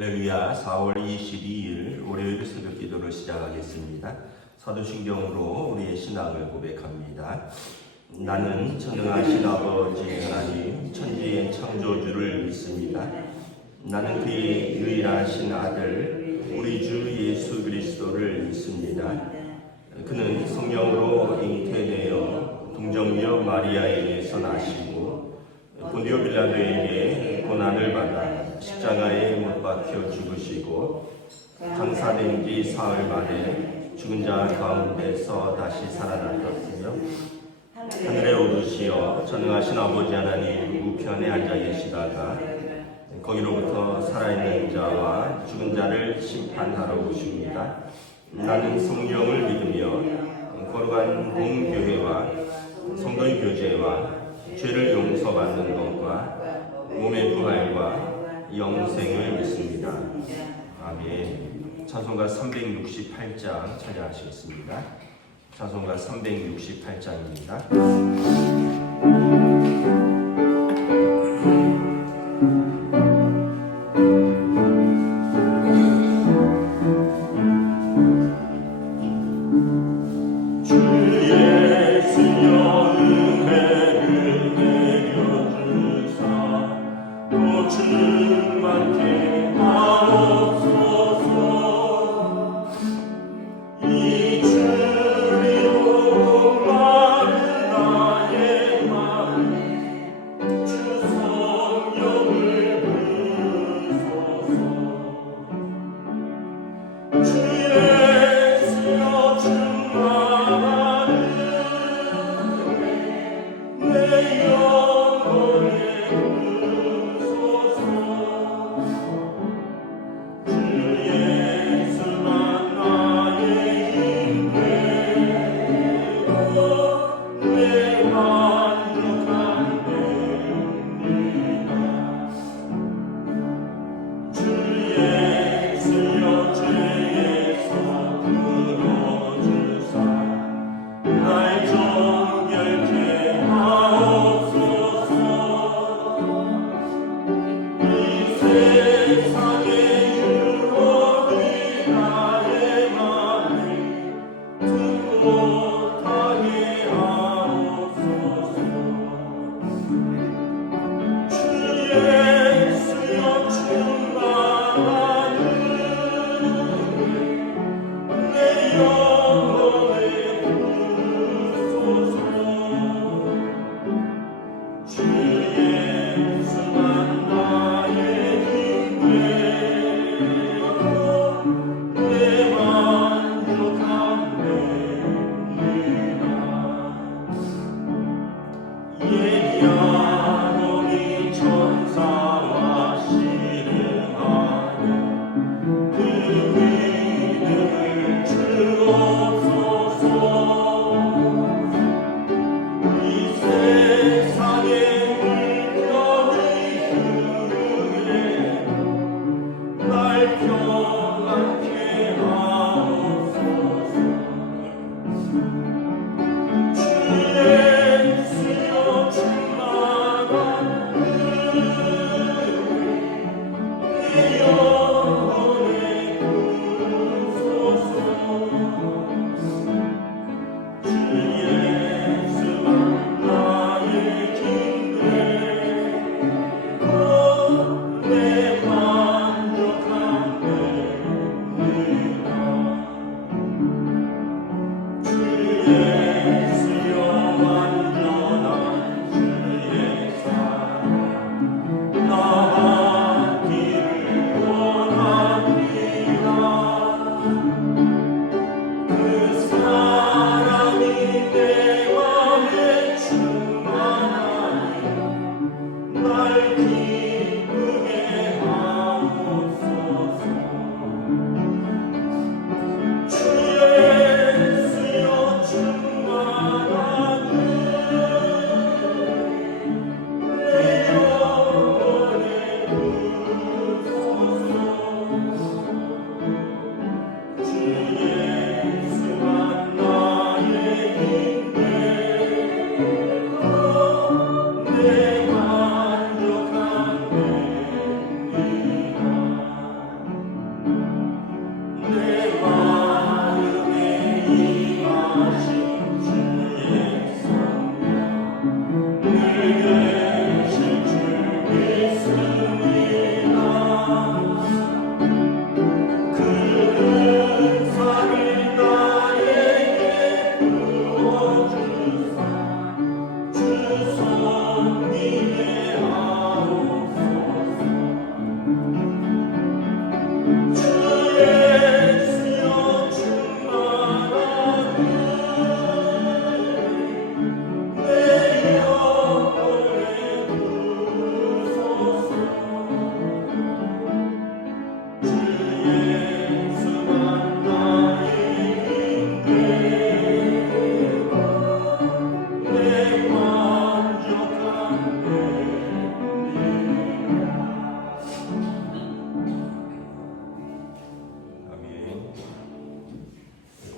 할렐루야. 4월 22일 월요일 새벽 기도를 시작하겠습니다. 사도신경으로 우리의 신앙을 고백합니다. 나는 전능하신 아버지 하나님 천지의 창조주를 믿습니다. 나는 그의 유일하신 아들 우리 주 예수 그리스도를 믿습니다. 그는 성령으로 잉태되어 동정녀 마리아에게서 나시고 본디오 빌라도에게 고난을 받아 십자가에 못 박혀 죽으시고 장사된 지 사흘 만에 죽은 자 가운데서 다시 살아나셨으며 하늘에 오르시어 전능하신 아버지 하나님 우편에 앉아 계시다가 거기로부터 살아있는 자와 죽은 자를 심판하러 오십니다. 나는 성령을 믿으며 거룩한 공교회와 성도의 교제와 죄를 용서받는 것과 몸의 부활과 영생을 믿습니다. 아멘. 찬송가 368장 찬양하시겠습니다. 찬송가 368장입니다. 주의 수만 나의 힘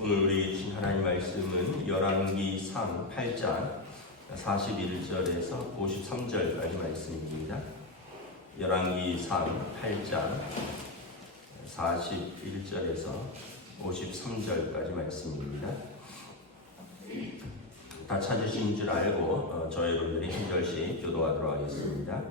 오늘 우리 주신 하나님 말씀은 열왕기 3, 8장 41절에서 53절까지 말씀입니다. 열왕기 3, 8장 41절에서 53절까지 말씀입니다. 다 찾으신 줄 알고 저 여러분들이 한 절씩 교도하도록 하겠습니다.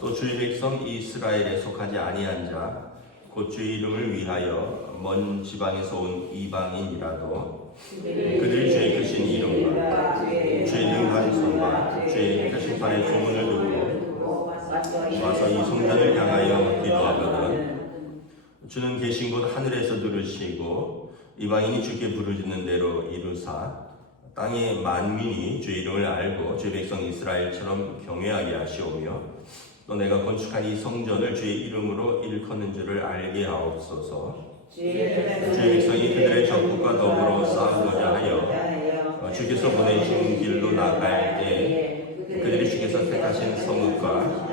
또 주의 백성 이스라엘에 속하지 아니한 자 곧 주의 이름을 위하여 먼 지방에서 온 이방인이라도 그들이 주의 크신 이름과 주의 능한 손과 주의 표심판의 소문을 듣고 와서 이 성전을 향하여 기도하거든 주는 계신 곳 하늘에서 들으시고 이방인이 주께 부르짖는 대로 이루사 땅의 만민이 주의 이름을 알고 주의 백성 이스라엘처럼 경외하게 하시오며 또 내가 건축한 이 성전을 주의 이름으로 일컫는 줄을 알게 하옵소서. 주의 백성이 그들의 적국과 더불어 싸우고자 하여 주께서 보내신 길로 나갈 때 그들이 주께서 택하신 성읍과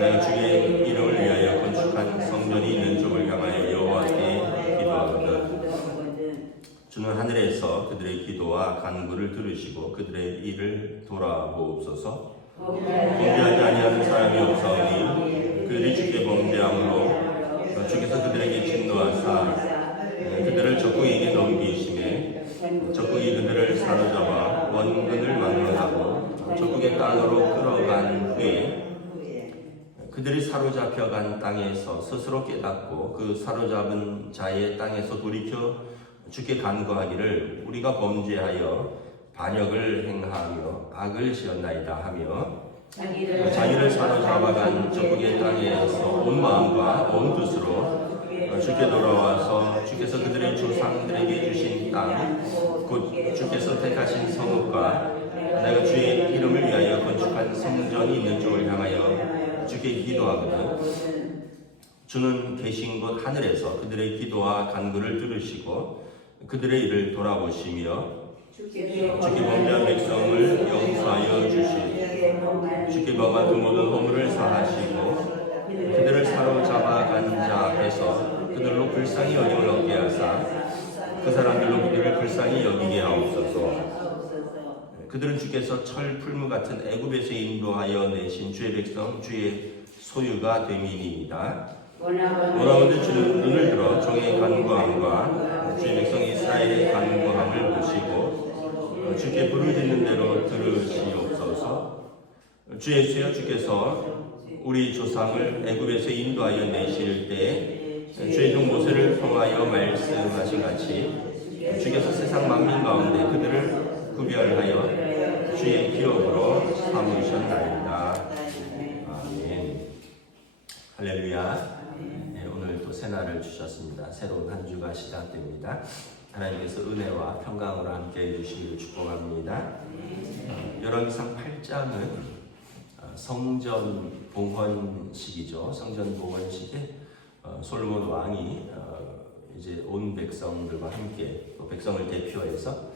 내가 주의 이름을 위하여 건축한 성전이 있는 쪽을 향하여 여호와께 기도하거든 주는 하늘에서 그들의 기도와 간구를 들으시고 그들의 일을 돌아보옵소서. 범죄하지 아니하는 사람이 없사오니 그들이 주께 범죄함으로 주께서 그들에게 진노하사 그들을 적국에게 넘기심에 적국이 그들을 사로잡아 원근을 막론하고 적국의 땅으로 끌어간 후에 그들이 사로잡혀간 땅에서 스스로 깨닫고 그 사로잡은 자의 땅에서 돌이켜 주께 간구하기를 우리가 범죄하여 반역을 행하며 악을 지었나이다 하며 자기를 사로잡아간 적국의 땅에서 온 마음과 온 뜻으로 주께 돌아와서 주께서 그들의 조상들에게 주신 땅 곧 주께서 택하신 성읍과 내가 주의 이름을 위하여 건축한 성전이 있는 쪽을 향하여 주께 기도하거든 주는 계신 곳 하늘에서 그들의 기도와 간구를 들으시고 그들의 일을 돌아보시며 주께 범죄한 백성을 용서하여 주시고 주께 범한 그 모든 허물을 사하시고 그들을 사로잡아간 자 앞에서 그들로 불쌍히 여김을 얻게 하사 그 사람들로 그들을 불쌍히 여기게 하옵소서. 그들은 주께서 철 풀무 같은 애굽에서 인도하여 내신 주의 백성 주의 소유가 됨이니이다. 원하건대 주는 눈을 들어 종의 간구함과 주의 백성 이스라엘의 간구함을 보시고 주께 부르짖는 대로 들으시옵소서. 주 예수여 주께서 우리 조상을 애굽에서 인도하여 내실 때 주의 종 모세를 통하여 말씀하신 같이 주께서 세상 만민 가운데 그들을 구별하여 주의 기업으로 삼으셨나이다. 아멘. 할렐루야. 네, 오늘 또 새날을 주셨습니다. 새로운 한 주가 시작됩니다. 하나님께서 은혜와 평강으로 함께 해주시기를 축복합니다. 열왕기상 8장은 성전 봉헌식이죠. 성전 봉헌식에 솔로몬 왕이 이제 온 백성들과 함께 또 백성을 대표해서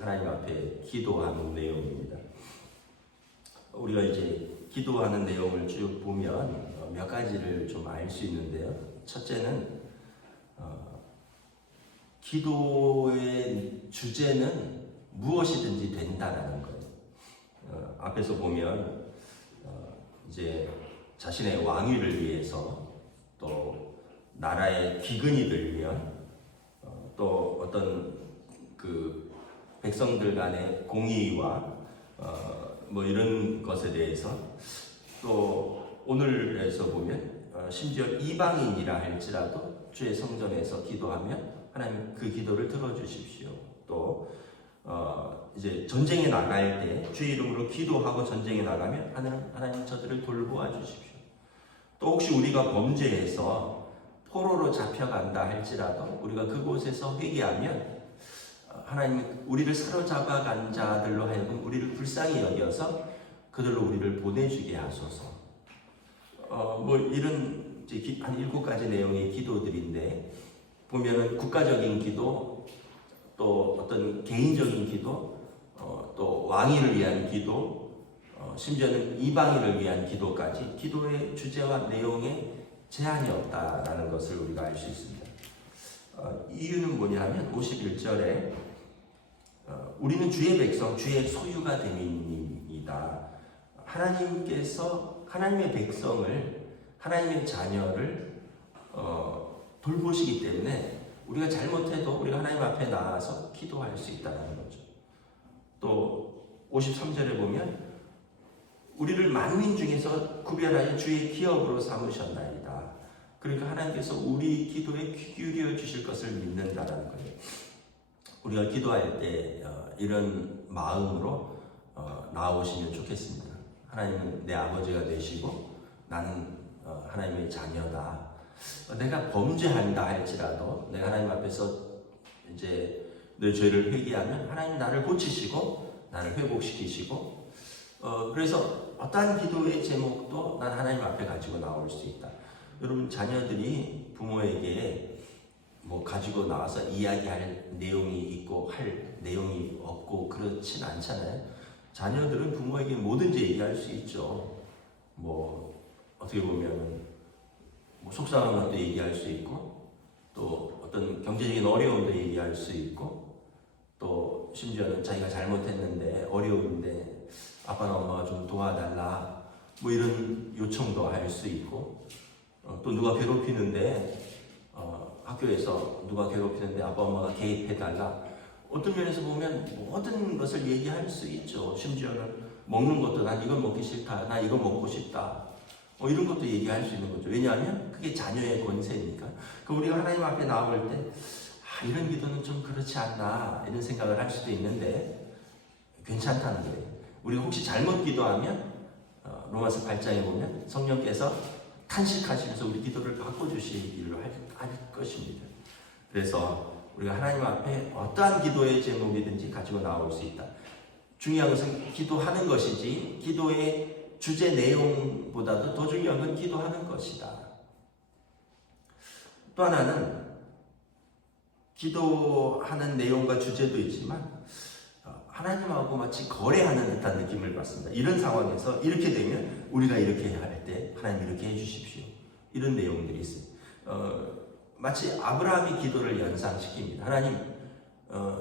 하나님 앞에 기도하는 내용입니다. 우리가 이제 기도하는 내용을 쭉 보면 몇 가지를 좀 알 수 있는데요. 첫째는 기도의 주제는 무엇이든지 된다라는 거예요. 앞에서 보면 이제 자신의 왕위를 위해서 또 나라의 기근이 들면 또 어떤 그 백성들 간의 공의와 뭐 이런 것에 대해서 또 오늘에서 보면 심지어 이방인이라 할지라도 주의 성전에서 기도하면 하나님 그 기도를 들어주십시오. 또 이제 전쟁에 나갈 때 주의 이름으로 기도하고 전쟁에 나가면 하나님 저들을 돌보아 주십시오. 또 혹시 우리가 범죄해서 포로로 잡혀간다 할지라도 우리가 그곳에서 회개하면 하나님 우리를 사로잡아간 자들로 하여금 우리를 불쌍히 여겨서 그들로 우리를 보내주게 하소서. 뭐 이런 이제 한 7가지 내용의 기도들인데 보면은 국가적인 기도, 또 어떤 개인적인 기도, 또 왕위를 위한 기도, 심지어는 이방인을 위한 기도까지 기도의 주제와 내용에 제한이 없다라는 것을 우리가 알 수 있습니다. 이유는 뭐냐면 51절에 우리는 주의 백성, 주의 소유가 됨이니이다. 하나님께서 하나님의 백성을, 하나님의 자녀를 돌보시기 때문에 우리가 잘못해도 우리가 하나님 앞에 나와서 기도할 수 있다는 거죠. 또 53절에 보면 우리를 만민 중에서 구별하여 주의 기업으로 삼으셨나이다. 그러니까 하나님께서 우리 기도에 귀 기울여 주실 것을 믿는다는 거예요. 우리가 기도할 때 이런 마음으로 나오시면 좋겠습니다. 하나님은 내 아버지가 되시고 나는 하나님의 자녀다. 내가 범죄한다 할지라도 내가 하나님 앞에서 이제 내 죄를 회개하면 하나님 나를 고치시고 나를 회복시키시고 그래서 어떠한 기도의 제목도 난 하나님 앞에 가지고 나올 수 있다. 여러분 자녀들이 부모에게 뭐 가지고 나와서 이야기할 내용이 있고 할 내용이 없고 그렇진 않잖아요. 자녀들은 부모에게 뭐든지 얘기할 수 있죠. 뭐 어떻게 보면 뭐 속상한 것도 얘기할 수 있고 또 어떤 경제적인 어려움도 얘기할 수 있고 또 심지어는 자기가 잘못했는데 어려운데 아빠나 엄마가 좀 도와달라 뭐 이런 요청도 할 수 있고 또 누가 괴롭히는데 학교에서 누가 괴롭히는데 아빠 엄마가 개입해달라 어떤 면에서 보면 모든 것을 얘기할 수 있죠. 심지어는 먹는 것도 난 이건 먹기 싫다, 나 이거 먹고 싶다 이런 것도 얘기할 수 있는 거죠. 왜냐하면 그게 자녀의 권세니까. 우리가 하나님 앞에 나올 때 이런 기도는 좀 그렇지 않나 이런 생각을 할 수도 있는데 괜찮다는 거예요. 우리가 혹시 잘못 기도하면 로마서 8장에 보면 성령께서 탄식하시면서 우리 기도를 바꿔주시기를 할 것입니다. 그래서 우리가 하나님 앞에 어떠한 기도의 제목이든지 가지고 나올 수 있다. 중요한 것은 기도하는 것이지 기도의 주제 내용보다도 더 중요한 건 기도하는 것이다. 또 하나는 기도하는 내용과 주제도 있지만 하나님하고 마치 거래하는 듯한 느낌을 받습니다. 이런 상황에서 이렇게 되면 우리가 이렇게 할 때 하나님 이렇게 해주십시오. 이런 내용들이 있어요. 마치 아브라함이 기도를 연상시킵니다. 하나님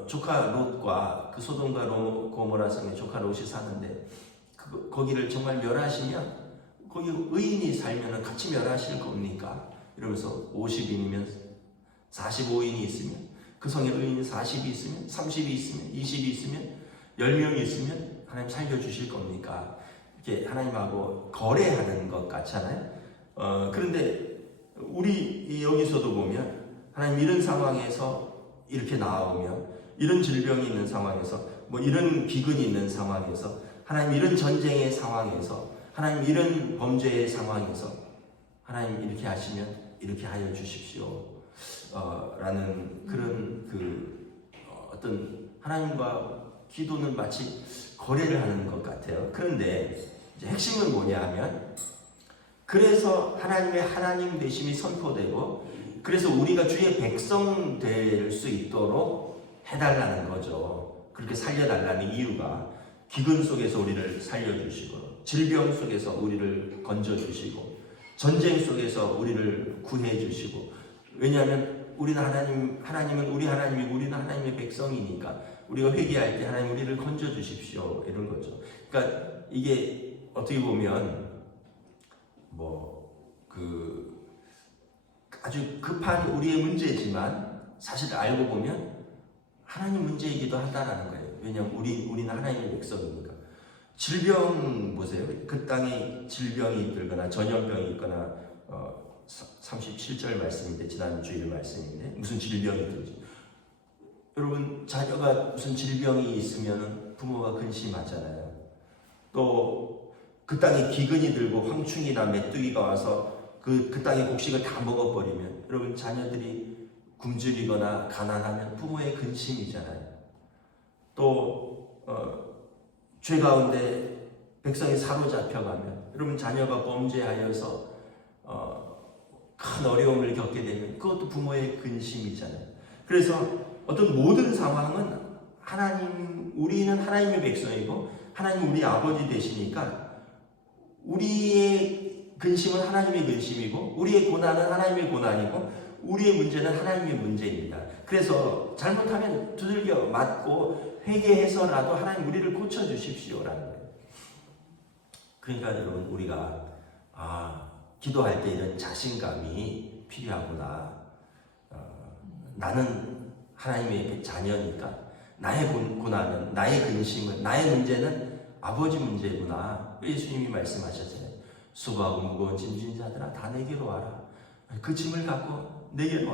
조카 롯과 그 소돔과 고모라 성의 조카 롯이 사는데 거기를 정말 멸하시면 거기 의인이 살면 같이 멸하실 겁니까? 이러면서 50인이면 45인이 있으면 그 성에 의인이 40이 있으면 30이 있으면 20이 있으면 10명이 있으면 하나님 살려주실 겁니까? 이렇게 하나님하고 거래하는 것 같잖아요. 그런데 우리 여기서도 보면 하나님 이런 상황에서 이렇게 나오면 이런 질병이 있는 상황에서 뭐 이런 기근이 있는 상황에서 하나님 이런 전쟁의 상황에서 하나님 이런 범죄의 상황에서 하나님 이렇게 하시면 이렇게 하여 주십시오 라는 그런 어떤 하나님과 기도는 마치 거래를 하는 것 같아요. 그런데 이제 핵심은 뭐냐 하면 그래서 하나님의 하나님 되심이 선포되고 그래서 우리가 주의 백성 될 수 있도록 해달라는 거죠. 그렇게 살려달라는 이유가 기근 속에서 우리를 살려주시고 질병 속에서 우리를 건져주시고 전쟁 속에서 우리를 구해주시고 왜냐하면 우리는 하나님은 우리 하나님이고 우리는 하나님의 백성이니까 우리가 회개할 때 하나님 우리를 건져주십시오 이런 거죠. 그러니까 이게 어떻게 보면 아주 급한 우리의 문제지만 사실 알고 보면 하나님 문제이기도 하다라는 거예요. 왜냐하면 우리는 하나님의 백성이니까. 질병 보세요. 그 땅에 질병이 들거나 전염병이 있거나 37절 말씀인데 지난 주일 말씀인데 무슨 질병이 들지. 여러분 자녀가 무슨 질병이 있으면 부모가 근심하잖아요. 또 그 땅에 기근이 들고 황충이나 메뚜기가 와서 그 땅의 곡식을 다 먹어버리면 여러분 자녀들이 굶주리거나 가난하면 부모의 근심이잖아요. 또 죄 가운데 백성이 사로잡혀가면 여러분 자녀가 범죄하여서 큰 어려움을 겪게 되면 그것도 부모의 근심이잖아요. 그래서 어떤 모든 상황은 우리는 하나님의 백성이고 하나님 우리 아버지 되시니까 우리의 근심은 하나님의 근심이고 우리의 고난은 하나님의 고난이고 우리의 문제는 하나님의 문제입니다. 그래서 잘못하면 두들겨 맞고 회개해서라도 하나님 우리를 고쳐주십시오라는 거예요. 그러니까 여러분 우리가 기도할 때 이런 자신감이 필요하구나. 나는 하나님의 자녀니까 나의 고난은, 나의 근심은, 나의 문제는 아버지 문제구나. 예수님이 말씀하셨잖아요. 수고하고 무거운 짐 진 자들아 다 내게로 와라. 그 짐을 갖고 내게로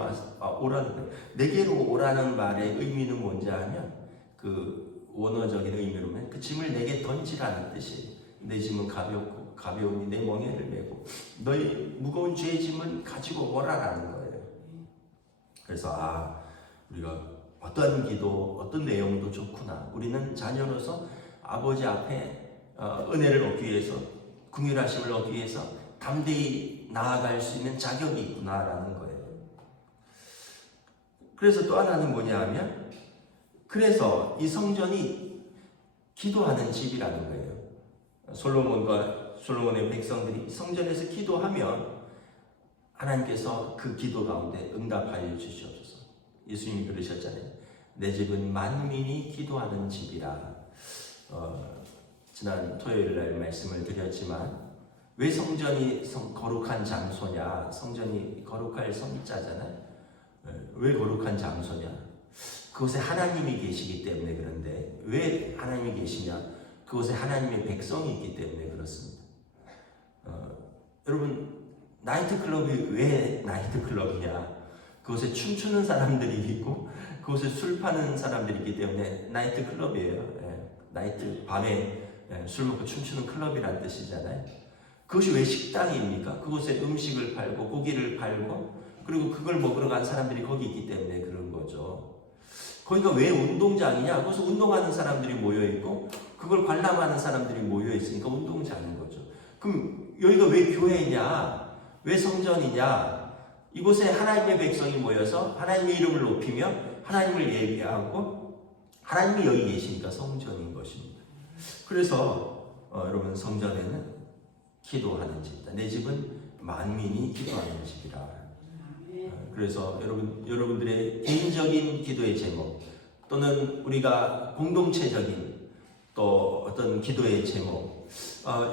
오라는 거예요. 내게로 오라는 말의 의미는 뭔지 하면 그 원어적인 의미로는 그 짐을 내게 던지라는 뜻이에요. 내 짐은 가볍고 가벼우니 내 멍에를 메고 너희 무거운 죄의 짐은 가지고 오라라는 거예요. 그래서 우리가 어떤 기도, 어떤 내용도 좋구나. 우리는 자녀로서 아버지 앞에 은혜를 얻기 위해서, 긍휼하심을 얻기 위해서 담대히 나아갈 수 있는 자격이 있구나라는 거예요. 그래서 또 하나는 뭐냐 하면, 그래서 이 성전이 기도하는 집이라는 거예요. 솔로몬의 백성들이 성전에서 기도하면 하나님께서 그 기도 가운데 응답하여 주시옵소서. 예수님이 그러셨잖아요. 내 집은 만민이 기도하는 집이라. 지난 토요일 날 말씀을 드렸지만 왜 성전이 거룩한 장소냐? 성전이 거룩할 성자잖아요. 왜 거룩한 장소냐? 그곳에 하나님이 계시기 때문에. 그런데 왜 하나님이 계시냐? 그곳에 하나님의 백성이 있기 때문에 그렇습니다. 여러분, 나이트클럽이 왜 나이트클럽이냐? 그곳에 춤추는 사람들이 있고 그곳에 술 파는 사람들이 있기 때문에 나이트클럽이에요. 밤에 술 먹고 춤추는 클럽이란 뜻이잖아요. 그것이 왜 식당입니까? 그곳에 음식을 팔고 고기를 팔고 그리고 그걸 먹으러 간 사람들이 거기 있기 때문에 그런 거죠. 거기가 왜 운동장이냐? 거기서 운동하는 사람들이 모여있고 그걸 관람하는 사람들이 모여있으니까 운동장인 거죠. 그럼 여기가 왜 교회냐? 왜 성전이냐? 이곳에 하나님의 백성이 모여서 하나님의 이름을 높이며 하나님을 예배하고 하나님이 여기 계시니까 성전인 것입니다. 그래서 여러분, 성전에는 기도하는 집이다. 내 집은 만민이 기도하는 집이라. 그래서 여러분들의 개인적인 기도의 제목 또는 우리가 공동체적인 또 어떤 기도의 제목,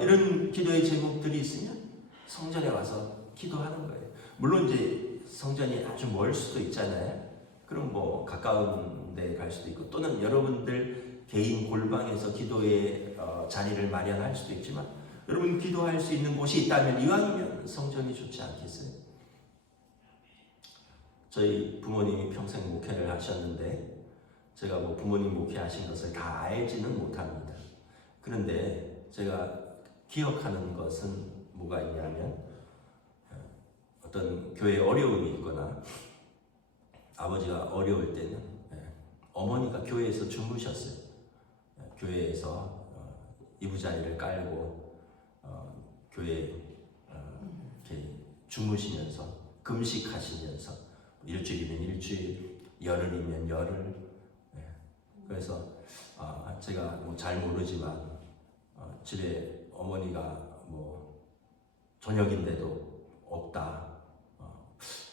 이런 기도의 제목들이 있으면 성전에 와서 기도하는 거예요. 물론 이제 성전이 아주 멀 수도 있잖아요. 그럼 뭐 가까운 데 갈 수도 있고 또는 여러분들 개인 골방에서 기도의 자리를 마련할 수도 있지만 여러분 기도할 수 있는 곳이 있다면 이왕이면 성전이 좋지 않겠어요? 저희 부모님이 평생 목회를 하셨는데 제가 뭐 부모님 목회하신 것을 다 알지는 못합니다. 그런데 제가 기억하는 것은 뭐가 있냐면 어떤 교회에 어려움이 있거나 아버지가 어려울 때는 어머니가 교회에서 주무셨어요. 교회에서 이부자리를 깔고 교회에 이렇게 주무시면서 금식하시면서 일주일이면 일주일, 열흘이면 열흘. 그래서 제가 뭐 잘 모르지만 집에 어머니가 뭐 저녁인데도 없다.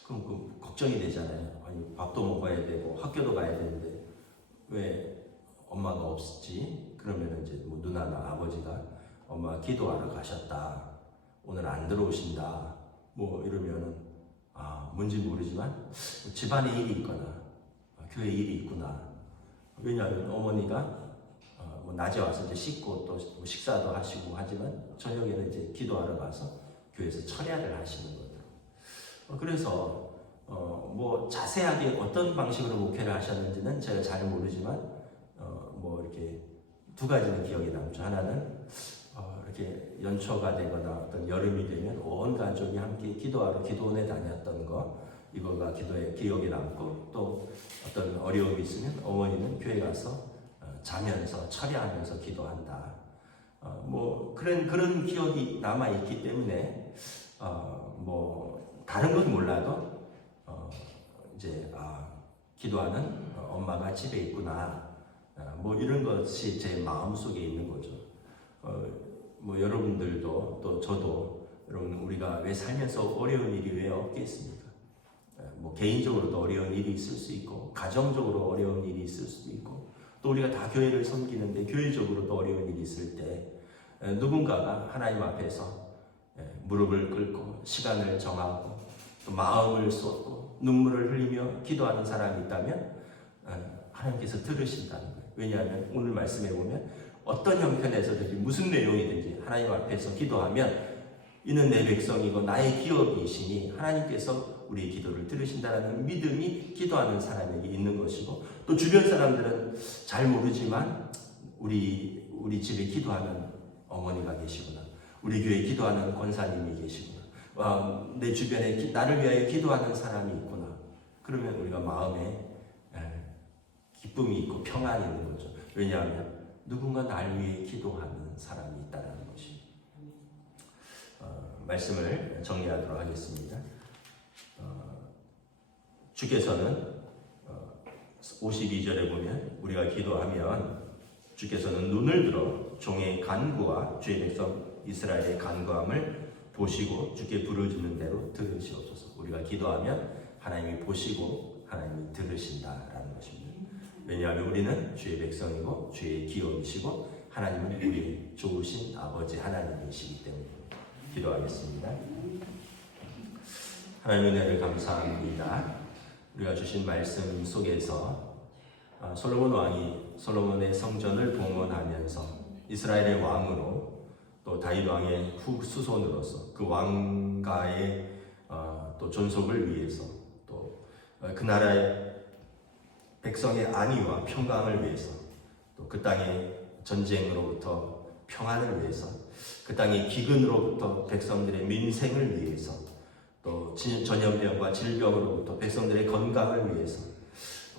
그럼 그 걱정이 되잖아요. 아니, 밥도 먹어야 되고 학교도 가야 되는데 왜 엄마가 없지? 그러면 이제 뭐 누나나 아버지가 엄마 기도하러 가셨다. 오늘 안 들어오신다. 뭐 이러면은 뭔지 모르지만 집안에 일이 있거나 교회 일이 있구나. 왜냐하면 어머니가 뭐 낮에 와서 이제 씻고 또 뭐 식사도 하시고 하지만 저녁에는 이제 기도하러 가서 교회에서 철야를 하시는 거예요. 그래서 뭐 자세하게 어떤 방식으로 목회를 하셨는지는 제가 잘 모르지만 뭐 이렇게 두 가지는 기억이 남죠. 하나는 이렇게 연초가 되거나 어떤 여름이 되면 온 가족이 함께 기도하러 기도원에 다녔던 거, 이거가 기억에 남고, 또 어떤 어려움이 있으면 어머니는 교회 가서 자면서 철야하면서 기도한다. 뭐 그런 기억이 남아 있기 때문에 뭐 다른 건 몰라도 이제 기도하는 엄마가 집에 있구나. 뭐 이런 것이 제 마음 속에 있는 거죠. 뭐 여러분들도 또 저도 여러분 우리가 왜 살면서 어려운 일이 왜 없겠습니까? 뭐 개인적으로도 어려운 일이 있을 수 있고 가정적으로 어려운 일이 있을 수도 있고 또 우리가 다 교회를 섬기는데 교회적으로도 어려운 일이 있을 때 누군가가 하나님 앞에서 무릎을 꿇고 시간을 정하고 또 마음을 쏟고 눈물을 흘리며 기도하는 사람이 있다면 하나님께서 들으신다는 거예요. 왜냐하면 오늘 말씀에 보면 어떤 형편에서든지 무슨 내용이든지 하나님 앞에서 기도하면 이는 내 백성이고 나의 기업이시니 하나님께서 우리의 기도를 들으신다는 믿음이 기도하는 사람에게 있는 것이고 또 주변 사람들은 잘 모르지만 우리 집에 기도하는 어머니가 계시구나. 우리 교회에 기도하는 권사님이 계시구나. 내 주변에 나를 위하여 기도하는 사람이 있구나. 그러면 우리가 마음에 기쁨이 있고 평안이 있는 거죠. 왜냐하면 누군가 날 위해 기도하는 사람이 있다는 것이. 말씀을 정리하도록 하겠습니다. 주께서는 52절에 보면 우리가 기도하면 주께서는 눈을 들어 종의 간구와 주의 백성 이스라엘의 간구함을 보시고 주께 부르짖는 대로 들으시옵소서. 우리가 기도하면 하나님이 보시고 하나님이 들으신다라는 것입니다. 왜냐하면 우리는 주의 백성이고 주의 기업이시고 하나님은 우리 좋으신 아버지 하나님이시기 때문에 기도하겠습니다. 하나님 은혜를 감사합니다. 우리가 주신 말씀 속에서 솔로몬 왕이 솔로몬의 성전을 봉헌하면서 이스라엘의 왕으로 또 다윗 왕의 후수손으로서 그 왕가의 또 존속을 위해서 또 그 나라의 백성의 안위와 평강을 위해서 또 그 땅의 전쟁으로부터 평안을 위해서 그 땅의 기근으로부터 백성들의 민생을 위해서 또 전염병과 질병으로부터 백성들의 건강을 위해서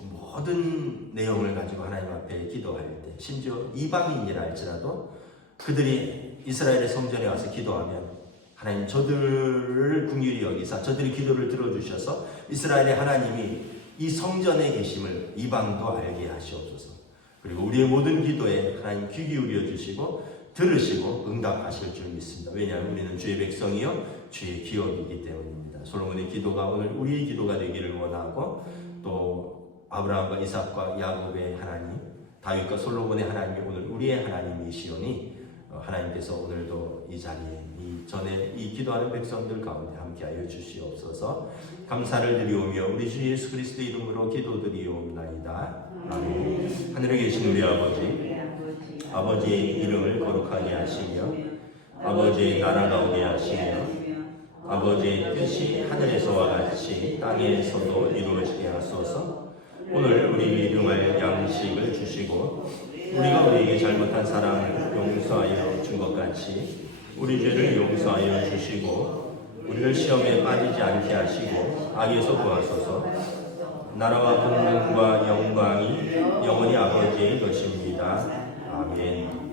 모든 내용을 가지고 하나님 앞에 기도할 때 심지어 이방인이라 할지라도 그들이 이스라엘의 성전에 와서 기도하면 하나님 저들을 긍휼히 여기사 저들의 기도를 들어주셔서 이스라엘의 하나님이 이 성전에 계심을 이방도 알게 하시옵소서. 그리고 우리의 모든 기도에 하나님 귀 기울여 주시고 들으시고 응답하실 줄 믿습니다. 왜냐하면 우리는 주의 백성이요 주의 기업이기 때문입니다. 솔로몬의 기도가 오늘 우리의 기도가 되기를 원하고 또 아브라함과 이삭과 야곱의 하나님 다윗과 솔로몬의 하나님이 오늘 우리의 하나님이시오니 하나님께서 오늘도 이 자리에 전에 이 기도하는 백성들 가운데 함께하여 주시옵소서. 감사를 드리오며 우리 주 예수 그리스도 이름으로 기도드리옵나이다. 아멘. 하늘에 계신 우리 아버지의 이름을 거룩하게 하시며 아버지의 나라가 오게 하시며 아버지의 뜻이 하늘에서와 같이 땅에서도 이루어지게 하소서. 오늘 우리 일용할 양식을 주시고 우리가 우리에게 잘못한 사랑을 용서하여 준 것 같이 우리 죄를 용서하여 주시고 우리를 시험에 빠지지 않게 하시고 악에서 구하소서. 나라와 권능과 영광이 영원히 아버지의 것입니다. 아멘.